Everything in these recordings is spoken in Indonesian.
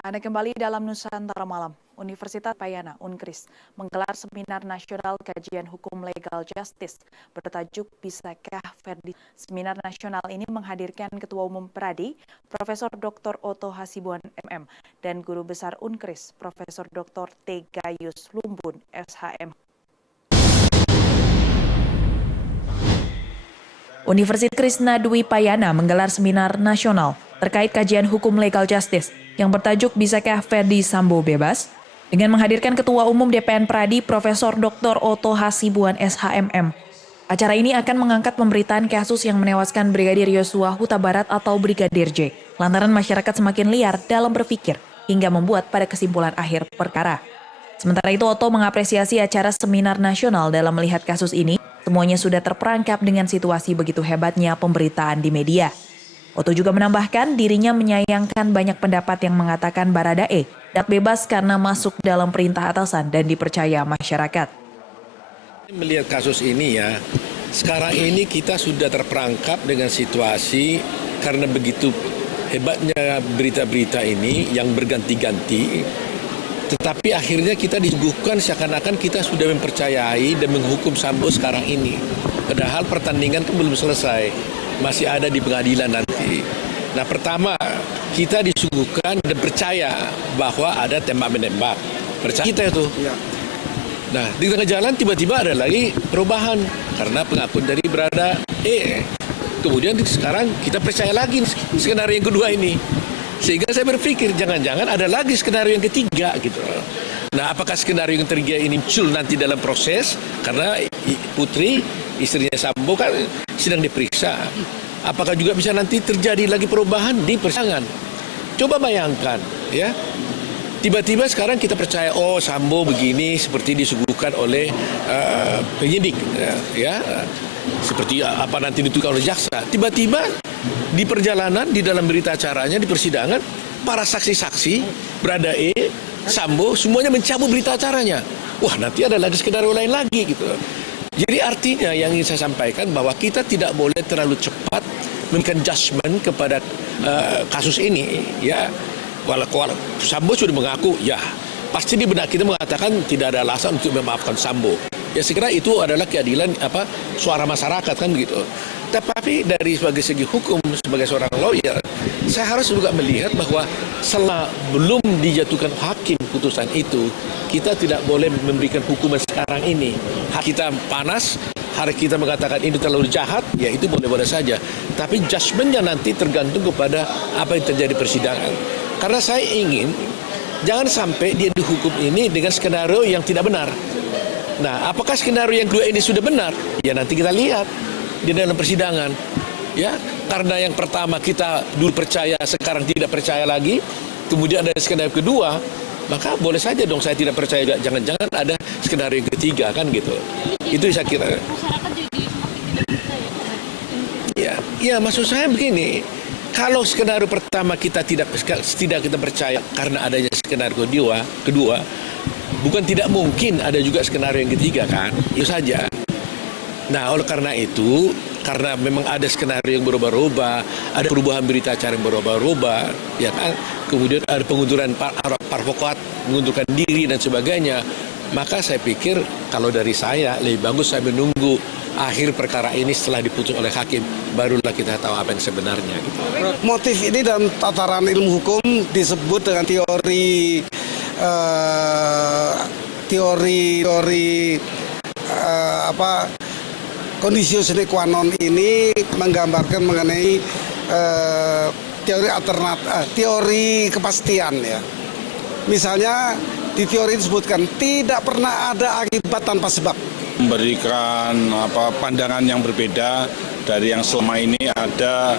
Anda kembali dalam Nusantara Malam. Universitas Payana, Unkris, menggelar seminar nasional kajian hukum legal justice bertajuk Bisakah Verdi. Seminar nasional ini menghadirkan Ketua Umum Pradi, Profesor Dr. Oto Hasibuan MM, dan Guru Besar Unkris, Profesor Dr. T. Gayus Lumbun, SHM. Universitas Krishna Dwi Payana menggelar seminar nasional terkait kajian hukum legal justice yang bertajuk Bisakah Verdi Sambo Bebas? Dengan menghadirkan Ketua Umum DPN Pradi Profesor Dr. Oto Hasibuan SHMM. Acara ini akan mengangkat pemberitaan kasus yang menewaskan Brigadir Yosua Huta Barat atau Brigadir J. Lantaran masyarakat semakin liar dalam berpikir hingga membuat pada kesimpulan akhir perkara. Sementara itu Oto mengapresiasi acara seminar nasional dalam melihat kasus ini. Semuanya sudah terperangkap dengan situasi begitu hebatnya pemberitaan di media. Oto juga menambahkan dirinya menyayangkan banyak pendapat yang mengatakan Baradae dapat bebas karena masuk dalam perintah atasan dan dipercaya masyarakat. Melihat kasus ini ya, sekarang ini kita sudah terperangkap dengan situasi karena begitu hebatnya berita-berita ini yang berganti-ganti. Tetapi akhirnya kita disuguhkan seakan-akan kita sudah mempercayai dan menghukum Sambo sekarang ini. Padahal pertandingan kan belum selesai, masih ada di pengadilan nanti. Nah pertama, kita disuguhkan dan percaya bahwa ada tembak-menembak. Percaya kita itu. Nah di tengah jalan tiba-tiba ada lagi perubahan karena pengakuan dari Brada E. Kemudian sekarang kita percaya lagi skenario yang kedua ini. Sehingga saya berpikir jangan-jangan ada lagi skenario yang ketiga gitu. Nah apakah skenario yang ketiga ini muncul nanti dalam proses karena Putri istrinya Sambo kan sedang diperiksa. Apakah juga bisa nanti terjadi lagi perubahan di persidangan? Coba bayangkan ya. Tiba-tiba sekarang kita percaya Sambo begini seperti disuguhkan oleh penyidik ya. Seperti apa nanti ditentukan oleh jaksa. Tiba-tiba di perjalanan, di dalam berita acaranya, di persidangan, para saksi-saksi, Brada E, Sambo, semuanya mencabut berita acaranya. Wah, nanti ada lagi skenario lain lagi gitu. Jadi artinya yang ingin saya sampaikan bahwa kita tidak boleh terlalu cepat memberikan judgment kepada kasus ini. Ya, walau Sambo sudah mengaku, ya pasti di benak kita mengatakan tidak ada alasan untuk memaafkan Sambo. Ya saya kira itu adalah keadilan suara masyarakat kan begitu. Tetapi dari sebagai segi hukum sebagai seorang lawyer, saya harus juga melihat bahwa selama belum dijatuhkan hakim putusan itu, kita tidak boleh memberikan hukuman sekarang ini. Hak kita panas, hari kita mengatakan ini terlalu jahat, ya itu boleh-boleh saja. Tapi judgementnya nanti tergantung kepada apa yang terjadi persidangan. Karena saya ingin jangan sampai dia dihukum ini dengan skenario yang tidak benar. Nah, apakah skenario yang kedua ini sudah benar? Ya nanti kita lihat di dalam persidangan. Ya, karena yang pertama kita dulu percaya, sekarang tidak percaya lagi. Kemudian ada skenario kedua, maka boleh saja dong saya tidak percaya. Jangan-jangan ada skenario yang ketiga kan gitu. Itu saya kira. Ya, maksud saya begini. Kalau skenario pertama kita tidak kita percaya karena adanya skenario kedua, bukan tidak mungkin ada juga skenario yang ketiga kan, itu saja. Nah oleh karena itu, karena memang ada skenario yang berubah-ubah, ada perubahan berita acara yang berubah-ubah, ya kan, kemudian ada pengunduran parvokat, mengundurkan diri dan sebagainya, maka saya pikir kalau dari saya lebih bagus saya menunggu akhir perkara ini setelah diputus oleh hakim, barulah kita tahu apa yang sebenarnya. Gitu. Motif ini dalam tataran ilmu hukum disebut dengan teori kondisio sine qua non ini menggambarkan mengenai teori kepastian ya. Misalnya di teori disebutkan tidak pernah ada akibat tanpa sebab. Memberikan pandangan yang berbeda dari yang selama ini ada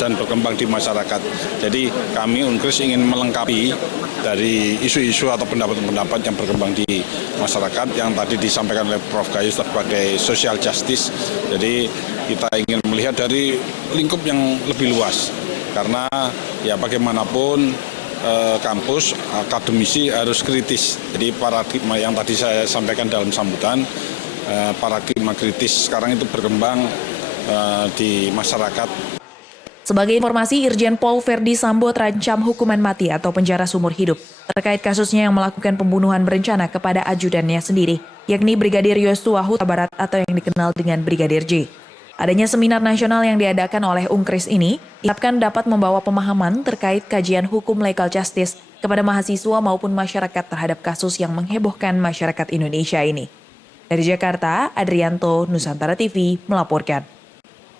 dan berkembang di masyarakat. Jadi kami Unkris ingin melengkapi dari isu-isu atau pendapat-pendapat yang berkembang di masyarakat yang tadi disampaikan oleh Prof. Gayus sebagai social justice. Jadi kita ingin melihat dari lingkup yang lebih luas karena ya bagaimanapun kampus akademisi harus kritis. Jadi paradigma yang tadi saya sampaikan dalam sambutan, paradigma kritis sekarang itu berkembang di masyarakat. Sebagai informasi, Irjen Pol Verdi Sambo terancam hukuman mati atau penjara seumur hidup terkait kasusnya yang melakukan pembunuhan berencana kepada ajudannya sendiri, yakni Brigadir Yosua Huta Barat atau yang dikenal dengan Brigadir J. Adanya seminar nasional yang diadakan oleh Unkris ini diharapkan dapat membawa pemahaman terkait kajian hukum legal justice kepada mahasiswa maupun masyarakat terhadap kasus yang menghebohkan masyarakat Indonesia ini. Dari Jakarta, Adrianto, Nusantara TV melaporkan.